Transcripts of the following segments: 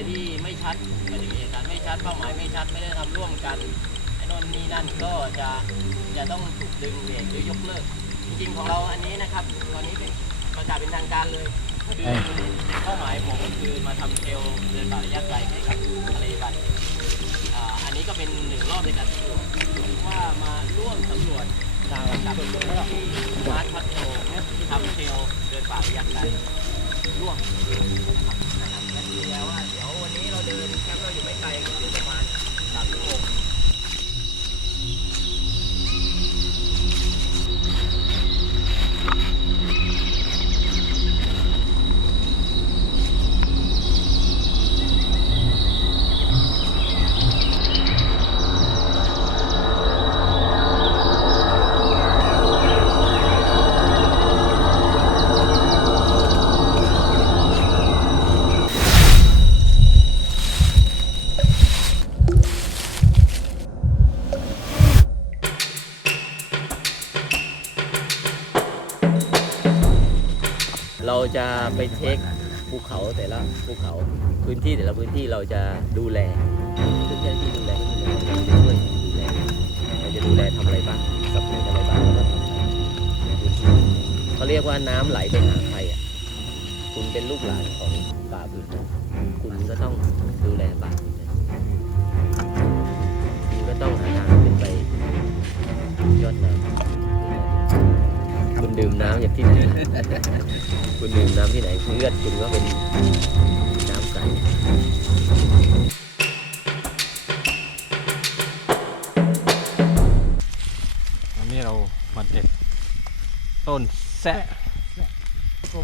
ไรที่ไม่ชัดหมายถึงเอการไม่ชัดเป้าหมายไม่ชัดไม่ได้ทำร่วมกันไอ้นนนี่นั่นก็จะจะต้องถูกดึงเบรกหรือยกเลิก จริงๆของเราอันนี้นะครับ ตอนนี้เป็นประกาศเป็นทางการเลยคือเป้าหมายผมก็คือมาทำเทลเดินป่าระยะไกลให้กับทะเลบันอันนี้ก็เป็นหนึ่งรอบในการสำรวจว่ามาร่วมสำรวจกับที่มาร์ทพัทโตที่ทำเทลเดินป่าระยะไกลร่วมนะครับนะครับและดูแล้วว่า แคมป์เราอยู่ไม่ไกลก็คือประมาณ จะไปเช็คภูเขาแต่ละภูเขาพื้นที่แต่ละพื้นที่เราจะดูแลซึ่งเจ้าหน้าที่ดูแลก็คือเราจะช่วยดูแลเราจะดูแลทำอะไรบ้างสับสนอะไรบ้างแล้วก็ทำอะไรเขาเรียกว่าน้ำไหลไปหาใครอะคุณเป็นลูกหลานของ ดื่มน้ำอย่างที่ไหนคุณดื่มน้ำที่ไหนเลือดคุณก็เป็นน้ำใสวันนี้เรามาเด็ดต้นแซะ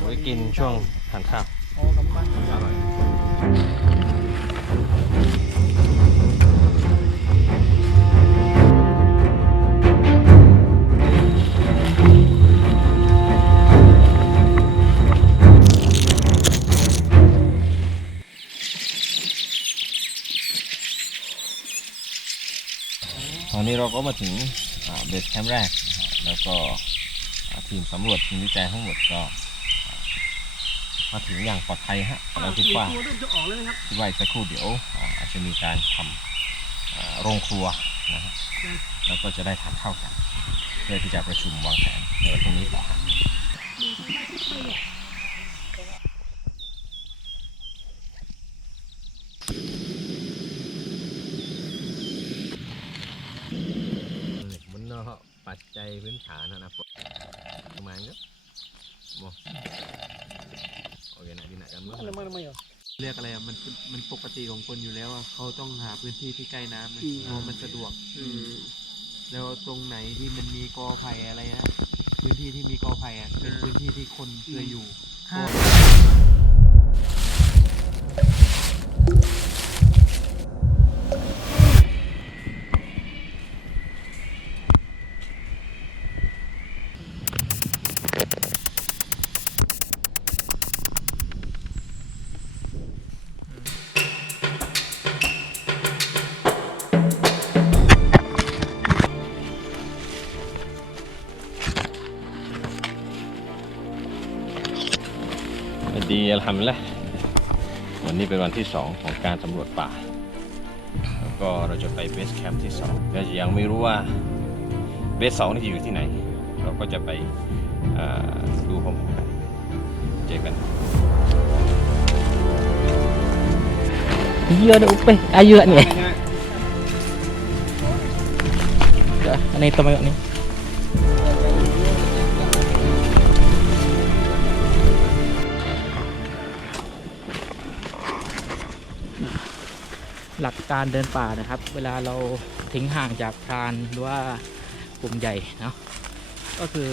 ไว้กินช่วงทานข้าวอร่อย อนนี้เราก็มาถึงเบสแคมป์แรกนะฮะแล้วก็อ่าทีมสำรวจทีมวิจัยทั้งหมดก็อ่ามาถึงอย่างปลอดภัยฮะเราคิดว่าคิดว่าอีกสักครู่เดี๋ยวอ่าอาจจะมีการทำอ่าโรงครัวนะฮะแล้วก็จะได้ทานข้าวกัน เพื่อที่จะประชุมวางแผนในวันพรุ่งนี้ต่อฮะมันเนาะปัจจัยพื้นฐานนะนะประมาณนี้โมโอ เคนะดีนะกันมั้งเรียกอะไรอะมันเป็นมันปกติของคนอยู่แล้วอะเขาต้องหาพื้นที่ที่ใกล้น้ำมันเพราะมันสะดวกแล้วตรงไหนที่มันมีกอไผ่อะไรนะพื้นที่ที่มีกอไผ่อะเป็นพื้นที่ที่คนเคยอยู่ ดีอัลฮัมดุลิลละวันนี้เป็นวันที่สองของการสำรวจป่า แล้วก็เราจะไปเบสแคมป์ที่สองแต่ยังไม่รู้ว่าเบสสองนี่จะอยู่ที่ไหน เราก็จะไปเอ่อดูพร้อมๆกันเจอกัน Iya ada upeh ayu ni. Ini hitam ayok ni. การเดินป่านะครับ เวลาเราทิ้งห่างจากพรานหรือว่ากลุ่มใหญ่เนาะก็คือ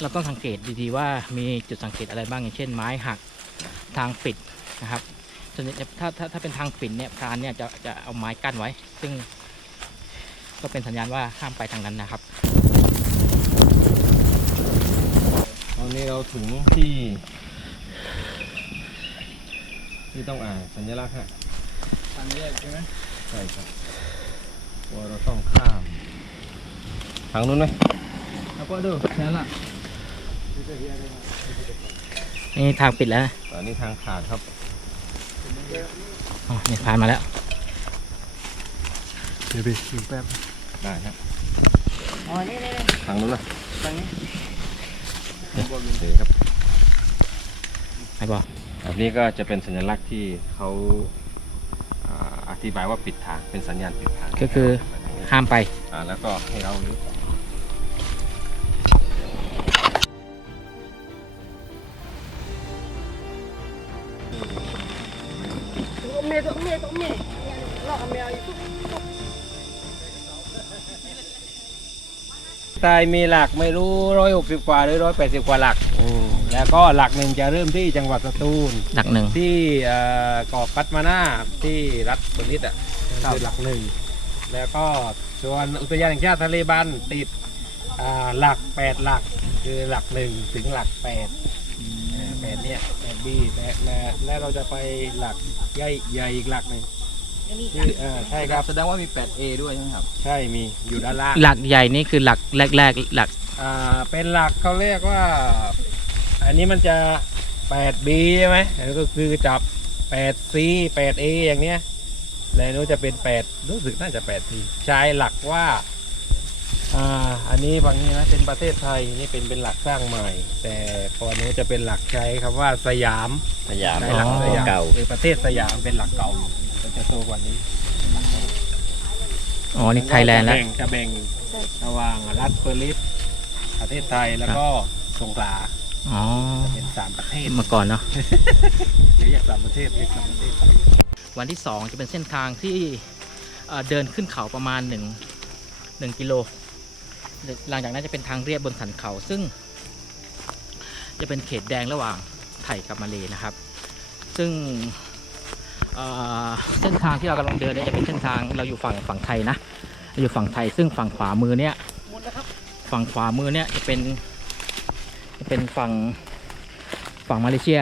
เราต้องสังเกตดีๆว่ามีจุดสังเกตอะไรบ้างอย่างเช่น ไม้หักทางปิดนะครับส่วนใหญ่ถ้าถ้าถ้าเป็นทางปิ่นเนี่ยพรานเนี่ยจะจะเอาไม้กั้นไว้ ซึ่ง ก็เป็นสัญญาณว่าห้ามไปทางนั้นนะครับ ตอนนี้เราถึงที่ ที่ต้องอ่านสัญลักษณ์ฮะ ทางแยกใช่ไหมใช่ครับว่าเราต้องข้ามทางนู้นไหมถ้า apa tu jalan นี่ทางปิดแล้วนะตอนนี้ทางขาดครับอ๋อนี่ผ่านมาแล้ว เดี๋ยวไปถึงแป๊บได้ครับอ๋อนี่นี่ทางนู้นนะตรงนี้โอเคครับไหนบอกแบบนี้ก็จะเป็นสัญลักษณ์ที่เขาอ่าอ ธิบายว่าปิดทางเป็นสัญญาณปิดทางก็คือ ห้ามไป อ่าแล้วก็ให้เราเลี้ยวต่อตายมีหลักไม่รู้ร้อยหกสิบกว่าหรือร้อยแปดสิบกว่าหลัก แล้วก็หลักหนึ่งจะเริ่มที่จังหวัดสตูล หลักหนึ่ง ที่เอ่อเกาะปัตมานาที่รัฐสุริตอะคือหลักหนึ่ง แล้วก็ส่วนอุทยานแห่งชาติทะเลบันติดอ่าหลักแปดหลักคือหลักหนึ่งถึงหลักแปดอ่าแปดเนี่ยแปดบีและและและเราจะไปหลักใหญ่ใหญ่อีกหลักหนึ่งที่เอ่อใช่ครับแสดงว่ามี 8A ด้วยใช่ไหมครับ ใช่มีอยู่ด้านล่าง หลักใหญ่นี่คือหลักแรกๆหลัก อ่าเป็นหลักเขาเรียกว่า อันนี้มันจะ 8B ใช่ไหมอันนี้ก็คือจับ 8C 8A อย่างเนี้ยแล้วนู้นจะเป็น 8 รู้สึกน่าจะ 8C ใช้หลักว่า อ่า อันนี้บางนี้นะเป็นประเทศไทยนี่เป็นเป็นหลักสร้างใหม่ แต่พอนี้จะเป็นหลักใช้คำว่าสยามสยามในหลักสยามเก่าคือประเทศสยามเป็นหลักเก่ามันจะโตกว่านี้อ๋อ นี่ไทยแลนด์แล้วจะบ่งจะแบ่งระหว่างรัฐเปอร์ลิสประเทศไทยแล้วก็สงขลา อ๋อ เป็นสามประเทศเมื่อก่อนเนาะเรียกสามประเทศเรียกสามประเทศวันที่สองจะเป็นเส้นทางที่เอ่อเดินขึ้นเขาประมาณหนึ่งหนึ่งกิโล หลังจากนั้นจะเป็นทางเรียบบนสันเขา ซึ่ง จะเป็นเขตแดงระหว่างไทยกับมาเลนะครับ ซึ่งเอ่อเส้นทางที่เรากำลังเดินเนี่ยจะเป็นเส้นทางเราอยู่ฝั่งฝั่งไทยนะเราอยู่ฝั่งไทย ซึ่งฝั่งขวามือเนี่ย ฝั่งขวามือเนี่ยจะเป็น จะเป็นฝั่งฝั่งมาเลเซีย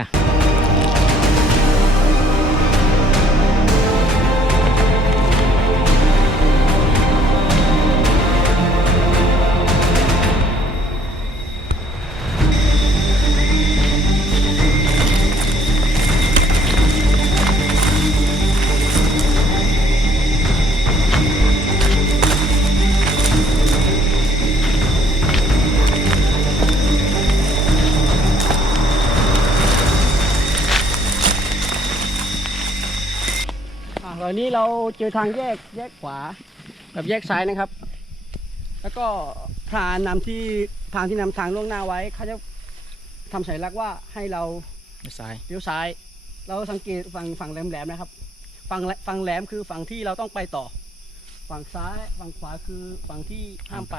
จอทางแยกแยกขวากับแยกซ้ายนะครับ แล้วก็พรานนำที่ทางที่นำทางล่วงหน้าไว้เขาจะทำสัญลักษณ์ว่าให้เราซ้ายเลี้ยวซ้าย เราสังเกตฝั่งฝั่งแหลมๆนะครับ ฝั่งแหลฝั่งแหลมคือฝั่งที่เราต้องไปต่อ ฝั่งซ้ายฝั่งขวาคือฝั่งที่ห้ามไป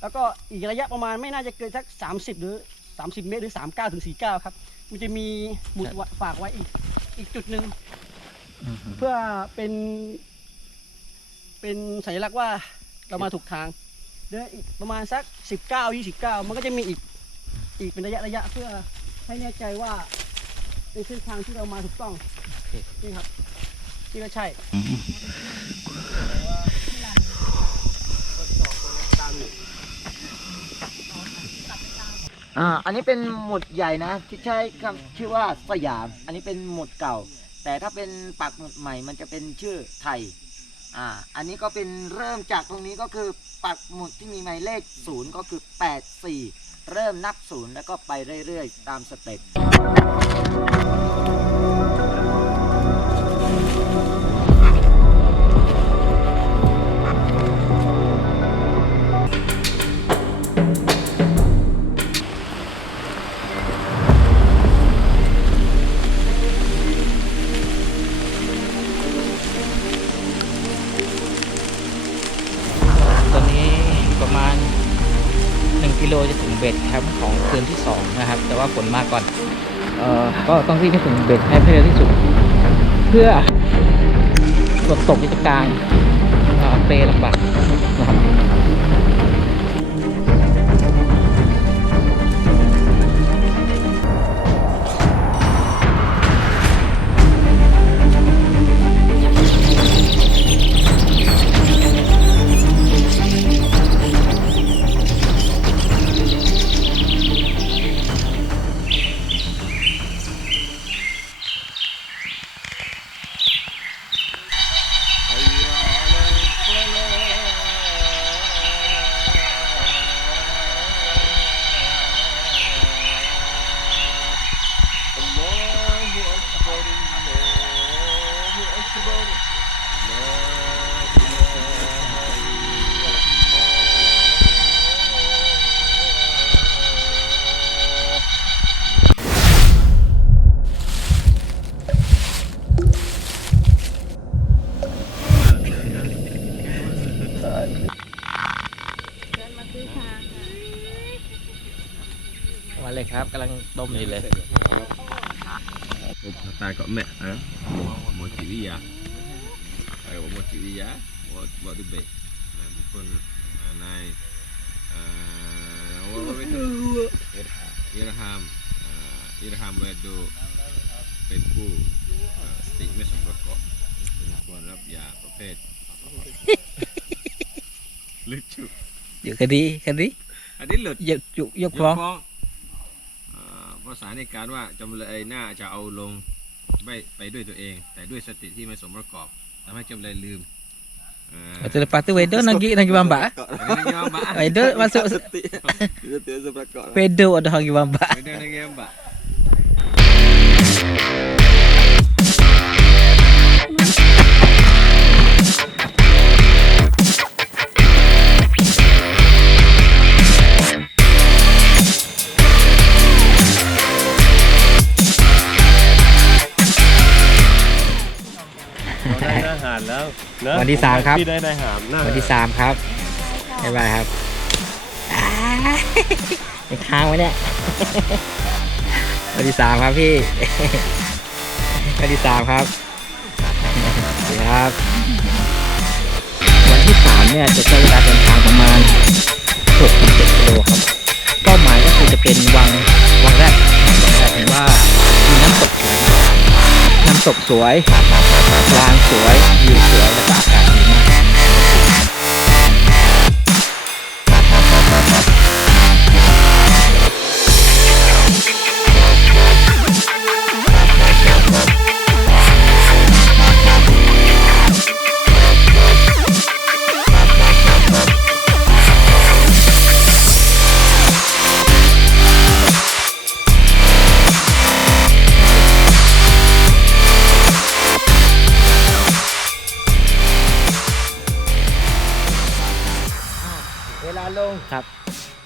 แล้วก็อีกระยะประมาณไม่น่าจะเกินสัก 30 หรือ 30 เมตรหรือ 39ถึง49 ครับ มันจะมีหมุดไว้ฝากไว้อีกอีกจุดหนึ่งอือฮึเพื่อเป็น เป็นสัญลักษณ์ว่าเรามาถูกทาง เดินอีกประมาณสักสิบเก้ายี่สิบเก้ามันก็จะมีอีกอีกเป็นระยะระยะเพื่อให้แน่ใจว่าเป็นเส้นทางที่เรามาถูกต้องนี่ครับนี่ก็ใช่อ่าอันนี้เป็นหมุดใหญ่นะที่ใช้คำชื่อว่าสยาม อันนี้เป็นหมุดเก่า แต่ถ้าเป็นปักหมุดใหม่มันจะเป็นชื่อไทย อ่าอันนี้ก็เป็นเริ่มจากตรงนี้ก็คือปักหมุดที่มีหมายเลขศูนย์ก็คือ 84 เริ่มนับศูนย์แล้วก็ไปเรื่อยๆ ตามสเต็ป ว่าฝนมาก่อน เอ่อ ก็ต้องรีบให้ถึงเบรกให้เร็วที่สุด เพื่อฝนตกจะกลางเอ่อเปรลำบากนะครับ เลยครับกำลังต้มอยู่เลยตายก็แม่ฮะหมอจิตวิทยาไอ้หมอจิตวิทยาหมอหมอตุเบะบุคคลนายเอ่อว่าว่าเป็นอิรฮามอิรฮามเวดูเป็นผู้สติไม่สมประกอบเป็นควรรับยาประเภทลึกชุบเดี๋ยวคดีคดีอันนี้หลุดยกยกยกฟ้องเอ่อภาษาในการว่าจำเลยน่าจะเอาลงไม่ไปด้วยตัวเอง แต่ด้วยสติที่ไม่สมประกอบทำให้จำเลยลืมเอ่อ Lepas tu lepas tu Wedo lagi lagi bambak. Ada lagi mbak Wedo masuk Wedo ada lagi bambak. Ada lagi mbak นะวันที่สามครับ ที่ได้อาหารนะวันที่สามครับบ๊ายบายครับอ่ายังค้างไว้เนี่ย วันที่สามครับพี่ วันที่สามครับสวัสดีครับ วันที่สามเนี่ยจะใช้เวลาเดินทางประมาณ6ถึง7กิโลครับ เป้าหมายก็คือจะเป็นวังวังแรกวังแรกเห็นว่ามีน้ำตกสวย ศพสวย วางสวย อยู่สวยและอากาศดีมาก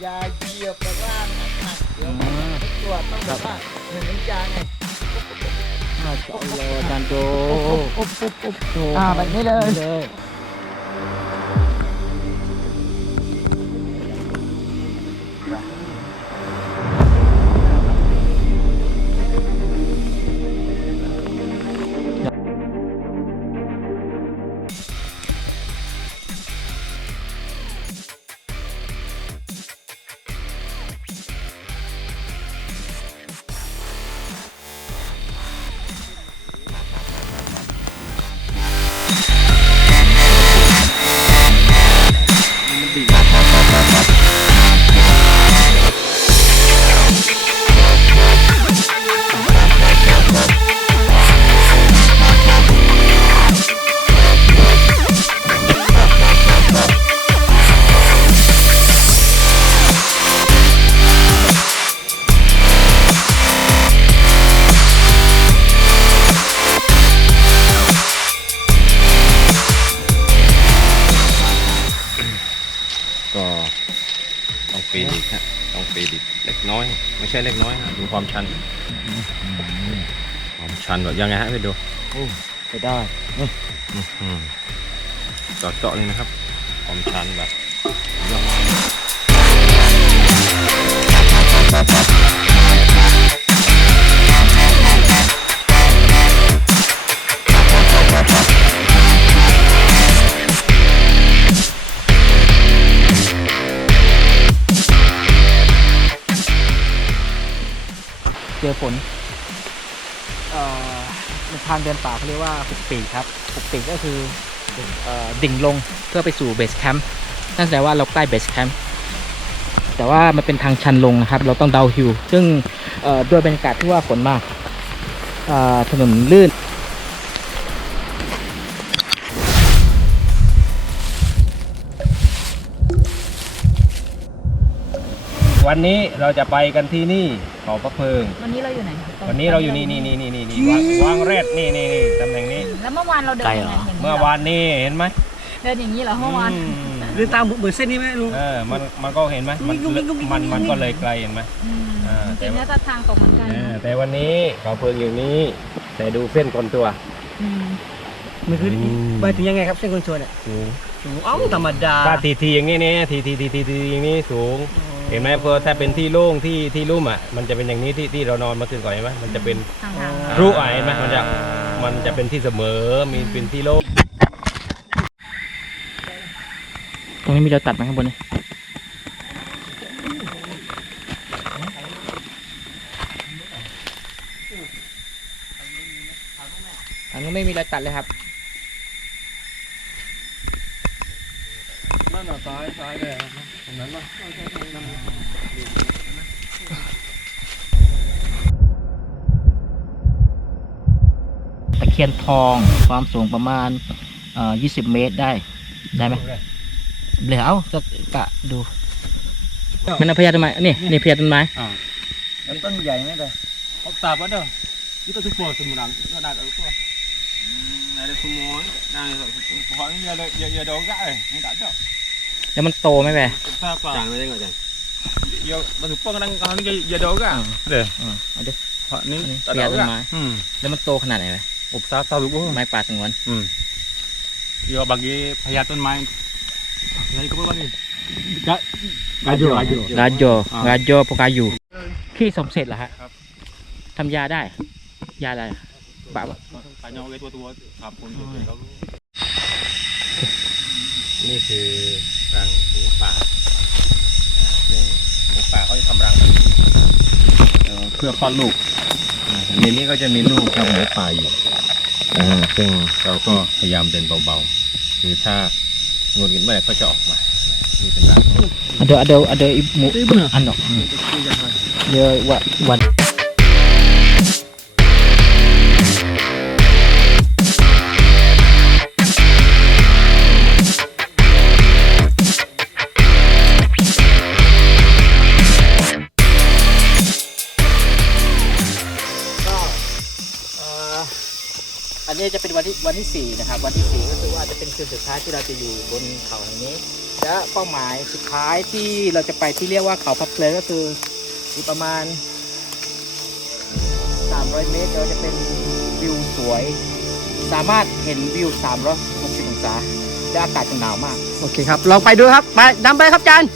ย่าเหยียบแบบว่าหนักๆเดี๋ยวมันไม่ตรวจต้องแบบว่าเหมือนน้ำจางไง Masya Allah Dando Ah, baik ni lah. เลย ก็ต้องปีดิกฮะต้องปีดิกเล็กน้อย ไม่ใช่เล็กน้อยฮะดูความชัน ความชันแบบยังไงฮะไปดูไปได้เจาะเจาะๆเลยนะครับ ความชันแบบเจอฝนเอ่อในทางเดินป่าเขาเรียกว่าหุบปีกครับหุบปีกก็คือเอ่อดิ่งลงเพื่อไปสู่เบสแคมป์นั่นแสดงว่าเราใกล้เบสแคมป์แต่ว่ามันเป็นทางชันลงนะครับ เราต้องดาวฮิลซึ่งเอ่อด้วยบรรยากาศที่ว่าฝนมากเอ่อถนนลื่น วันนี้เราจะไปกันที่นี่ เขาพระเพลิง วันนี้เราอยู่ไหนคะตงวันนี้เราอยู่นี่นี่นี่นี่นี่นี่วางวางแรดนี่นี่นี่ตำแหน่งนี้ แล้วเมื่อวานเราเดินยังไงอย่างนี้เมื่อวานนี้เห็นไหมเดินอย่างนี้เหรอเมื่อวานอืมหรือตามเหมือนเส้นนี้ไหมลุง เออมันมันก็เห็นไหมมันยุ่งยุ่งยุ่งยุ่งมันมันก็เลยไกลเห็นไหม อืมอ่าจริงๆแล้วจะทางตกเหมือนกันเออแต่วันนี้เขาเพลิงอย่างนี้แต่ดูเส้นคนตัว อืมมันคืออืมไปถึงยังไงครับเส้นคนชวนเนี่ยสูงเอ้าธรรมดา ถ้าทีทีอย่างนี้เนี่ยทีทีทีทีทีอย่างนี้สูง เห็นไหมพอถ้าเป็นที่โล่งที่ที่ลุ่มอะมันจะเป็นอย่างนี้ที่ที่เรานอนเมาคืนก่อนเห็นไหมมันจะเป็นทางทาง รูอะเห็นไหมมันจะมันจะเป็นที่เสมอมีเป็นที่โล่ง ตรงนี้มีเราตัดไหมข้างบนเนี่ยอันนี้ไม่มีเราตัดเลยครับนั่นซ้ายซ้ายเลย ตะเคียนทองความสูงประมาณเอ่อ20 เมตรได้ ได้ไหมเหล่อาจะกะดู มันเอาพยาต้ไม้นี่นี่พญาต้นไม้แล้วต้นใหญ่ไหมเด้อออตาบ่เด้อยี่ตัวทุกปอสมุนไพรรไดับเอาก็อะไรสมุนไพรนั่นเลยพอเนี่ยเยอะเยอะดอกกะเลยไม่ได้เด้อ แล้วมันโตไหมแบ Besar apa? Jangan tengok jangan. Dia masuk pun kadang kadang ni dia ada orang. Ada. อืมเอาดิ Hak ni อันนี้ tak พญา ada ต้น orang. ไม้ Hmm. แล้วมันโตขนาดไหนไหม Oh, besar tahu pun. ไม้ป่าสงวน Hmm. Dia bagi hayatun main. Lagi ke apa bagi? Gak gaju gaju. กาโยอ่า กาโยปกายูขี้สมเสร็จเหรอฮะครับทำยาได้ ยาอะไรบะบะ Tanya orang tua-tua apa pun dia tahu. นี่คือรังหมูป่าซึ่งหมูป่าเขาจะทำรังแบบนี้เอ่อเพื่อคลอดลูกอ่าในนี้ก็จะมีลูกของหมูป่าอยู่อ่าซึ่งเราก็พยายามเดินเบาๆ คือถ้างดกินเมื่อไหร่ก็จะออกมา นี่เป็นรัง ada ada ada ibu anak dia buat buat นี้จะเป็นวันที่วันที่สี่นะครับ วันที่สี่ก็คือว่าจะเป็นคืนสุดท้ายที่เราจะอยู่บนเขาแห่งนี้ และเป้าหมายสุดท้ายที่เราจะไปที่เรียกว่าเขาพับเพลก็คืออยู่ประมาณ 300 เมตรเราจะเป็นวิวสวย สามารถเห็นวิว 360 องศาและอากาศจะหนาวมาก โอเคครับ ลองไปดูครับ ไปนำไปครับอาจารย์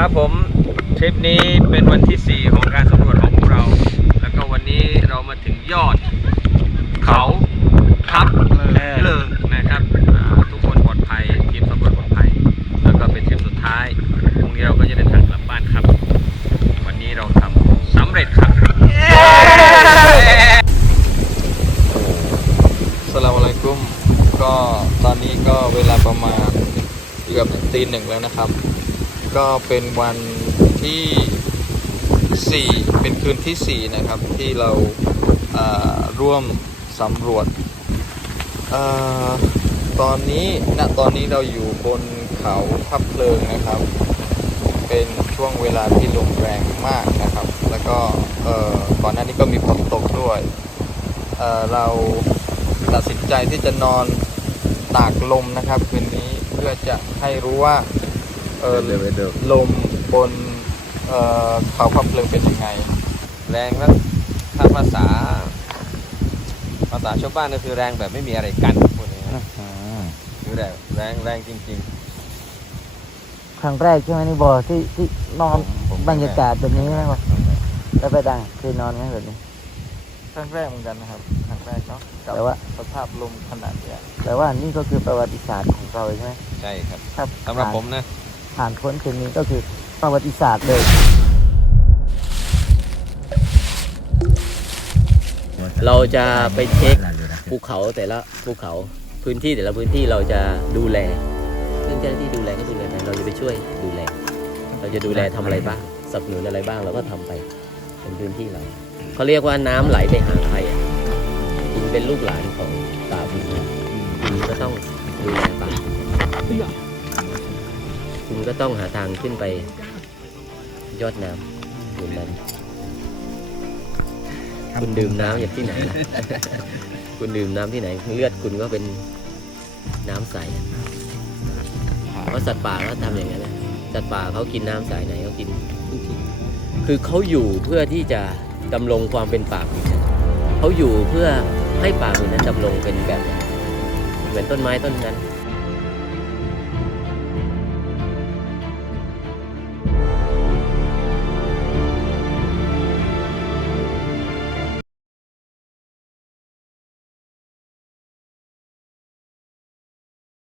ครับผมทริปนี้เป็นวันที่ 4 ของการสำรวจของพวกเรา แล้วก็วันนี้เรามาถึงยอด เขาทับเลิงนะครับอ่าทุกคนปลอดภัยทีมสำรวจปลอดภัย แล้วก็เป็นทริปสุดท้ายพรุ่งนี้เราก็จะเดินทางกลับบ้านครับ วันนี้เราทำสำเร็จครับสลามอะลัยกุมก็ตอนนี้ก็เวลาประมาณเกือบตีหนึ่งแล้วนะครับ ก็เป็นวันที่ 4 เป็นคืนที่ 4 นะครับ ที่เราาร่วมสำรวจอตอนนี้ณตอนนี้เราอยู่บนเขาทับเพลิงนะครับ เป็นช่วงเวลาที่ลมแรงมากนะครับ แล้วก็ก่อนหน้านี้ก็มีฝนตกด้วยเเราตัดสินใจที่จะนอนตากลมนะครับคืนนี้เพื่อจะให้รู้ว่า เออลมบนเอ่อเขาพับเพลิงเป็นยังไง แรงแล้วถ้าภาษา ภาษาชาวบ้านก็คือแรงแบบไม่มีอะไรกันพวกนี้คือแรงแรงแรงจริง ครั้งแรกใช่ไหมนี่บอที่ที่นอนผมบรรยากาศแบบนี้ไหมวะแล้วไปดังเคยนอนไหมแบบนี้ ครั้งแรกเหมือนกันนะครับ ครั้งแรกเนาะกับแต่ว่า สภาพลมขนาดเนี้ยแต่ว่านี่ก็คือประวัติศาสตร์ของเราใช่ไหมๆใช่ครับครับสำหรับผมนะ ผ่านพ้นคืนนี้ก็คือประวัติศาสตร์เลยเราจะไปเช็คภูเขาแต่ละภูเขาพื้นที่แต่ละพื้นที่เราจะดูแลซึ่งเจ้าหน้าที่ดูแลก็ดูแลไปเราจะไปช่วยดูแล เราจะดูแลทำอะไรบ้างสนับสนุนอะไรบ้างเราก็ทำไปเป็นพื้นที่เราเขาเรียกว่าน้ำไหลไปหาใครอะคุณเป็นลูกหลานของป่าคุณคุณก็ต้องดูแลป่า คุณก็ต้องหาทางขึ้นไปยอดน้ำบนนั้น คุณดื่มน้ำจากที่ไหนล่ะ คุณดื่มน้ำที่ไหน เลือดคุณก็เป็นน้ำใสอะเพราะสัตว์ป่าก็ทำอย่างนั้นนะสัตว์ป่าเขากินน้ำสายไหนเขากิน คือเขาอยู่เพื่อที่จะดำรงความเป็นป่าผืนนั้นเขาอยู่เพื่อให้ป่าผืนนั้นดำรงเป็นแบบนั้นเหมือนต้นไม้ต้นนั้น